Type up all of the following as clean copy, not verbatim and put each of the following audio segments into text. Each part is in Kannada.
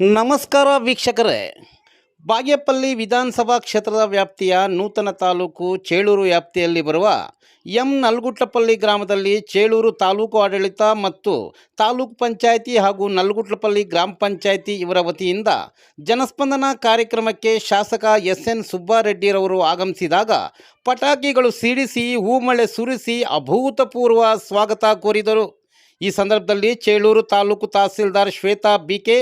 ನಮಸ್ಕಾರ ವೀಕ್ಷಕರೇ. ಬಾಗೇಪಲ್ಲಿ ವಿಧಾನಸಭಾ ಕ್ಷೇತ್ರದ ವ್ಯಾಪ್ತಿಯ ನೂತನ ತಾಲೂಕು ಚೇಳೂರು ವ್ಯಾಪ್ತಿಯಲ್ಲಿ ಬರುವ ಎಂ ನಲ್ಗುಟ್ಲಪಲ್ಲಿ ಗ್ರಾಮದಲ್ಲಿ ಚೇಳೂರು ತಾಲೂಕು ಆಡಳಿತ ಮತ್ತು ತಾಲೂಕು ಪಂಚಾಯಿತಿ ಹಾಗೂ ನಲ್ಗುಟ್ಲಪಲ್ಲಿ ಗ್ರಾಮ ಪಂಚಾಯಿತಿ ಇವರ ವತಿಯಿಂದ ಜನಸ್ಪಂದನ ಕಾರ್ಯಕ್ರಮಕ್ಕೆ ಶಾಸಕ ಎಸ್.ಎನ್. ಸುಬ್ಬಾರೆಡ್ಡಿರವರು ಆಗಮಿಸಿದಾಗ ಪಟಾಕಿಗಳು ಸಿಡಿಸಿ ಹೂಮಳೆ ಸುರಿಸಿ ಅಭೂತಪೂರ್ವ ಸ್ವಾಗತ ಕೋರಿದರು. ಈ ಸಂದರ್ಭದಲ್ಲಿ ಚೇಳೂರು ತಾಲೂಕು ತಹಸೀಲ್ದಾರ್ Shweta BK,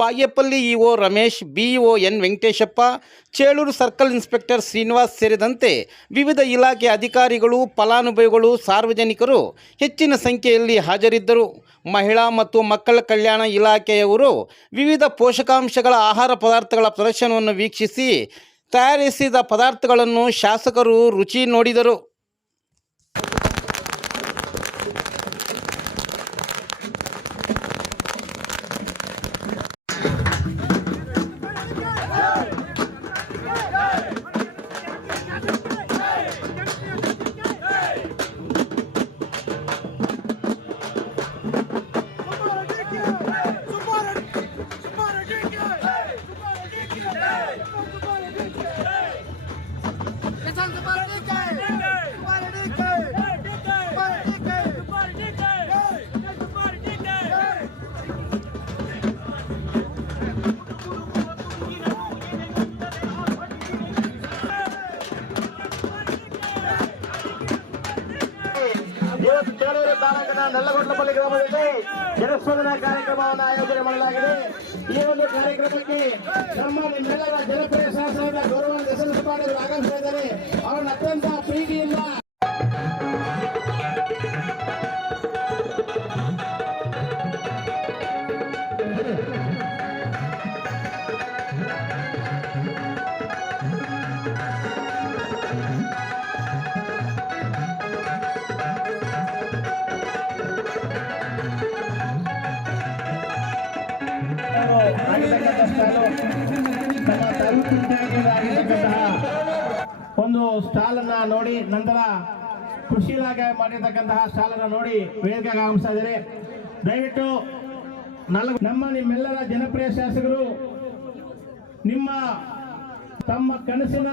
Bagepalli EO Ramesh, BEO N Venkateshappa, Chelur circle inspector Srinivas ಸೇರಿದಂತೆ ವಿವಿಧ ಇಲಾಖೆ ಅಧಿಕಾರಿಗಳು, ಫಲಾನುಭವಿಗಳು, ಸಾರ್ವಜನಿಕರು ಹೆಚ್ಚಿನ ಸಂಖ್ಯೆಯಲ್ಲಿ ಹಾಜರಿದ್ದರು. ಮಹಿಳಾ ಮತ್ತು ಮಕ್ಕಳ ಕಲ್ಯಾಣ ಇಲಾಖೆಯವರು ವಿವಿಧ ಪೋಷಕಾಂಶಗಳ ಆಹಾರ ಪದಾರ್ಥಗಳ ಪ್ರದರ್ಶನವನ್ನು ವೀಕ್ಷಿಸಿ ತಯಾರಿಸಿದ ಪದಾರ್ಥಗಳನ್ನು ಶಾಸಕರು ರುಚಿ ನೋಡಿದರು. ಚೇಳೂರು ತಾಲೂಕಿನ ನಲ್ಲಗುಟ್ಲಪಲ್ಲಿ ಗ್ರಾಮದಲ್ಲಿ ಜನಸ್ಪಂದನ ಕಾರ್ಯಕ್ರಮವನ್ನು ಆಯೋಜನೆ ಮಾಡಲಾಗಿದೆ. ಈ ಒಂದು ಕಾರ್ಯಕ್ರಮಕ್ಕೆ ನಮ್ಮ ನಿಮ್ಮೆಲ್ಲರ ಜನಪ್ರಿಯ ಶಾಸಕರಾದ ಗೌರವ ಎಸ್.ಎನ್. ಸುಬ್ಬಾರೆಡ್ಡಿ ಆಗಮಿಸಿದ್ದಾರೆ. ಅವರನ್ನು ಅತ್ಯಂತ ಪ್ರೀತಿಯಿಂದ ಒಂದು ಸ್ಟಾಲ್ ಅನ್ನ ನೋಡಿ ನಂತರ ಕೃಷಿ ಇಲಾಖೆ ಮಾಡಿರ್ತಕ್ಕಂತಹ ಸ್ಟಾಲ್ ಅನ್ನ ನೋಡಿ ವೇದಿಕೆಗೆ ಆಗಮಿಸ್ತಾ ಇದ್ದಾರೆ. ದಯವಿಟ್ಟು ನಮ್ಮ ನಿಮ್ಮೆಲ್ಲರ ಜನಪ್ರಿಯ ಶಾಸಕರು ತಮ್ಮ ಕನಸಿನ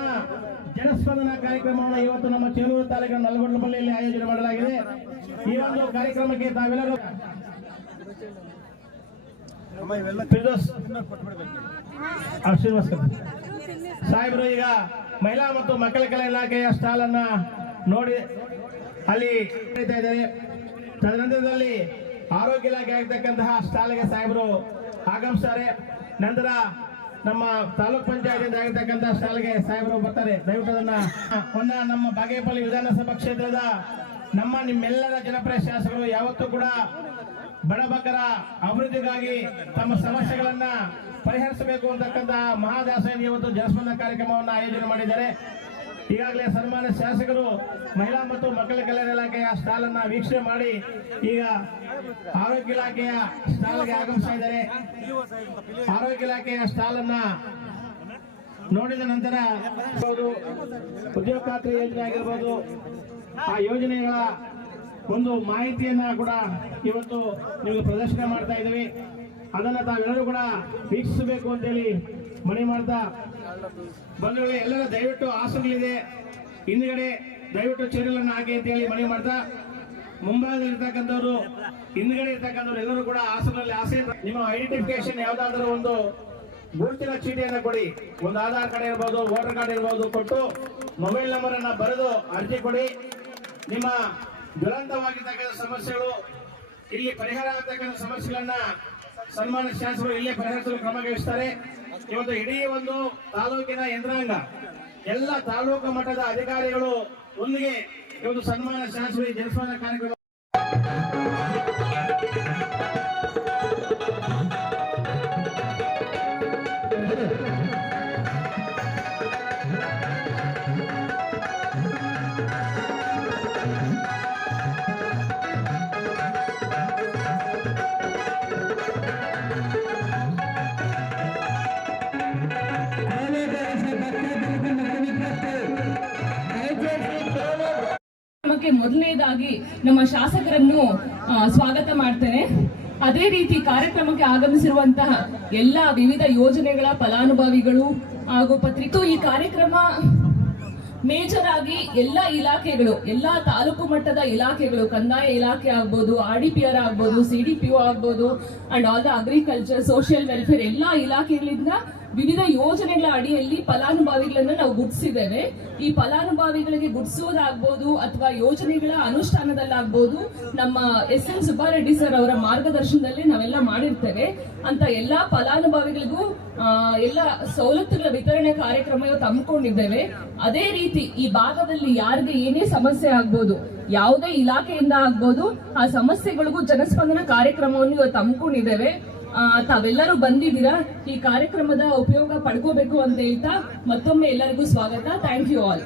ಜನಸ್ಪಂದನ ಕಾರ್ಯಕ್ರಮವನ್ನು ಇವತ್ತು ನಮ್ಮ ಚೇಳೂರು ತಾಲೂಕಿನ ನಲ್ಲಗುಟ್ಲಪಲ್ಲಿಯಲ್ಲಿ ಆಯೋಜನೆ ಮಾಡಲಾಗಿದೆ. ಈ ಒಂದು ಕಾರ್ಯಕ್ರಮಕ್ಕೆ ತಾವೆಲ್ಲರೂ ಸಾಹೇಬರು ಈಗ ಮಹಿಳಾ ಮತ್ತು ಮಕ್ಕಳ ಕಲ್ಯಾಣ ಇಲಾಖೆಯ ಸ್ಟಾಲ್ ಅನ್ನ ನೋಡಿ ಅಲ್ಲಿ ಇದ್ದಾರೆ. ತದನಂತರದಲ್ಲಿ ಆರೋಗ್ಯ ಇಲಾಖೆ ಆಗಿರ್ತಕ್ಕಂತಹ ಸ್ಟಾಲ್ಗೆ ಸಾಹೇಬರು ಆಗಮಿಸ್ತಾರೆ. ನಂತರ ನಮ್ಮ ತಾಲೂಕ್ ಪಂಚಾಯತ್ ಆಗಿರ್ತಕ್ಕಂತಹ ಸ್ಟಾಲ್ಗೆ ಸಾಹೇಬರು ಬರ್ತಾರೆ. ದಯವಿಟ್ಟು ಅದನ್ನ ನಮ್ಮ ಬಾಗೇಪಲ್ಲಿ ವಿಧಾನಸಭಾ ಕ್ಷೇತ್ರದ ನಿಮ್ಮೆಲ್ಲರ ಜನಪ್ರಿಯ ಶಾಸಕರು ಯಾವತ್ತೂ ಕೂಡ ಬಡಬಗ್ಗರ ಅಭಿವೃದ್ಧಿಗಾಗಿ ತಮ್ಮ ಸಮಸ್ಯೆಗಳನ್ನ ಪರಿಹರಿಸಬೇಕು ಅಂತಕ್ಕಂತಹ ಮಹಾದಾಸೆಯನ್ನು ಇವತ್ತು ಜನಸ್ಪಂದನ ಕಾರ್ಯಕ್ರಮವನ್ನು ಆಯೋಜನೆ ಮಾಡಿದ್ದಾರೆ. ಈಗಾಗಲೇ ಸನ್ಮಾನ್ಯ ಶಾಸಕರು ಮಹಿಳಾ ಮತ್ತು ಮಕ್ಕಳ ಕಲ್ಯಾಣ ಇಲಾಖೆಯ ಸ್ಟಾಲ್ ಅನ್ನ ವೀಕ್ಷಣೆ ಮಾಡಿ ಈಗ ಆರೋಗ್ಯ ಇಲಾಖೆಯ ಸ್ಟಾಲ್ಗೆ ಆಗಮಿಸ್ತಾ ಇದ್ದಾರೆ. ಆರೋಗ್ಯ ಇಲಾಖೆಯ ಸ್ಟಾಲ್ ಅನ್ನ ನೋಡಿದ ನಂತರ ಉದ್ಯೋಗ ಖಾತ್ರಿ ಯೋಜನೆ ಆಗಿರ್ಬೋದು, ಆ ಯೋಜನೆಗಳ ಒಂದು ಮಾಹಿತಿಯನ್ನ ಕೂಡ ಇವತ್ತು ನೀವು ಪ್ರದರ್ಶನ ಮಾಡ್ತಾ ಇದ್ದೀವಿ. ಅದನ್ನ ತಾವೆಲ್ಲರೂ ಕೂಡ ವೀಕ್ಷಿಸಬೇಕು ಅಂತೇಳಿ ಮನವಿ ಮಾಡ್ತಾ ಬಂಧುಗಳೇ, ಎಲ್ಲರ ದಯವಿಟ್ಟು ಆಸನಗಳಿದೆ ಹಿಂದ್ಗಡೆ ದಯವಿಟ್ಟು ಚೇರಲನ್ನು ಹಾಕಿ ಅಂತ ಹೇಳಿ ಮನವಿ ಮಾಡ್ತಾ, ಮುಂಭಾಗದಲ್ಲಿ ಇರ್ತಕ್ಕಂಥವ್ರು ಹಿಂದ್ಗಡೆ ಇರ್ತಕ್ಕಂಥವ್ರು ಎಲ್ಲರೂ ಕೂಡ ಆಸನದಲ್ಲಿ ಆಸೆ ನಿಮ್ಮ ಐಡೆಂಟಿಫಿಕೇಶನ್ ಯಾವ್ದಾದ್ರು ಒಂದು ಗುರುತಿನ ಚೀಟಿಯನ್ನು ಕೊಡಿ. ಒಂದು ಆಧಾರ್ ಕಾರ್ಡ್ ಇರ್ಬೋದು, ವೋಟರ್ ಕಾರ್ಡ್ ಇರ್ಬೋದು ಕೊಟ್ಟು ಮೊಬೈಲ್ ನಂಬರ್ ಅನ್ನ ಬರೆದು ಅರ್ಜಿ ಕೊಡಿ. ನಿಮ್ಮ ದುರಂತವಾಗಿರ್ತಕ್ಕಂಥ ಸಮಸ್ಯೆಗಳು ಇಲ್ಲಿ ಪರಿಹಾರ ಆಗತಕ್ಕಂಥ ಸಮಸ್ಯೆಗಳನ್ನ ಸನ್ಮಾನ್ಯ ಶಾಸಕರು ಇಲ್ಲೇ ಪರಿಹರಿಸಲು ಕ್ರಮ ವಹಿಸುತ್ತಾರೆ. ಇವತ್ತು ಇಡೀ ಒಂದು ತಾಲೂಕಿನ ಯಂತ್ರಾಂಗ ಎಲ್ಲ ತಾಲೂಕು ಮಟ್ಟದ ಅಧಿಕಾರಿಗಳು ಒಂದಿಗೆ ಇವತ್ತು ಸನ್ಮಾನ್ಯ ಶಾಸಕರು ಜನಸ್ಪಂದನ ಕಾರ್ಯಕ್ರಮ ಮೊದಲನೇದಾಗಿ ನಮ್ಮ ಶಾಸಕರನ್ನು ಸ್ವಾಗತ ಮಾಡ್ತೇನೆ. ಅದೇ ರೀತಿ ಕಾರ್ಯಕ್ರಮಕ್ಕೆ ಆಗಮಿಸಿರುವಂತಹ ಎಲ್ಲ ವಿವಿಧ ಯೋಜನೆಗಳ ಫಲಾನುಭವಿಗಳು ಹಾಗೂ ಪತ್ರಿಕಾ ಈ ಕಾರ್ಯಕ್ರಮ ಮೇಜರ್ ಆಗಿ ಎಲ್ಲ ಇಲಾಖೆಗಳು, ಎಲ್ಲ ತಾಲೂಕು ಮಟ್ಟದ ಇಲಾಖೆಗಳು, ಕಂದಾಯ ಇಲಾಖೆ ಆಗ್ಬೋದು, RDPR ಆಗ್ಬೋದು, CDPO ಆಗ್ಬೋದು, and all the agriculture, social welfare ಎಲ್ಲ ಇಲಾಖೆಗಳಿಂದ ವಿವಿಧ ಯೋಜನೆಗಳ ಅಡಿಯಲ್ಲಿ ಫಲಾನುಭವಿಗಳನ್ನ ನಾವು ಗುರುತಿಸಿದ್ದೇವೆ. ಈ ಫಲಾನುಭವಿಗಳಿಗೆ ಗುರುತಿಸೋದಾಗ್ಬೋದು ಅಥವಾ ಯೋಜನೆಗಳ ಅನುಷ್ಠಾನದಲ್ಲಾಗ್ಬೋದು ನಮ್ಮ SN ಸುಬ್ಬಾರೆಡ್ಡಿ ಸರ್ ಅವರ ಮಾರ್ಗದರ್ಶನದಲ್ಲಿ ನಾವೆಲ್ಲ ಮಾಡಿರ್ತೇವೆ. ಅಂತ ಎಲ್ಲಾ ಫಲಾನುಭವಿಗಳಿಗೂ ಎಲ್ಲ ಸವಲತ್ತುಗಳ ವಿತರಣೆ ಕಾರ್ಯಕ್ರಮ ಇವತ್ತು ಹಮ್ಮಿಕೊಂಡಿದ್ದೇವೆ. ಅದೇ ರೀತಿ ಈ ಭಾಗದಲ್ಲಿ ಯಾರಿಗೆ ಏನೇ ಸಮಸ್ಯೆ ಆಗ್ಬೋದು, ಯಾವುದೇ ಇಲಾಖೆಯಿಂದ ಆಗ್ಬೋದು, ಆ ಸಮಸ್ಯೆಗಳಿಗೂ ಜನಸ್ಪಂದನ ಕಾರ್ಯಕ್ರಮವನ್ನು ಇವತ್ತು ಹಮ್ಮಿಕೊಂಡಿದ್ದೇವೆ. ತಾವೆಲ್ಲರೂ ಬಂದಿದ್ದೀರಾ, ಈ ಕಾರ್ಯಕ್ರಮದ ಉಪಯೋಗ ಪಡ್ಕೋಬೇಕು ಅಂತ ಹೇಳ್ತಾ ಮತ್ತೊಮ್ಮೆ ಎಲ್ಲರಿಗೂ ಸ್ವಾಗತ. Thank you all.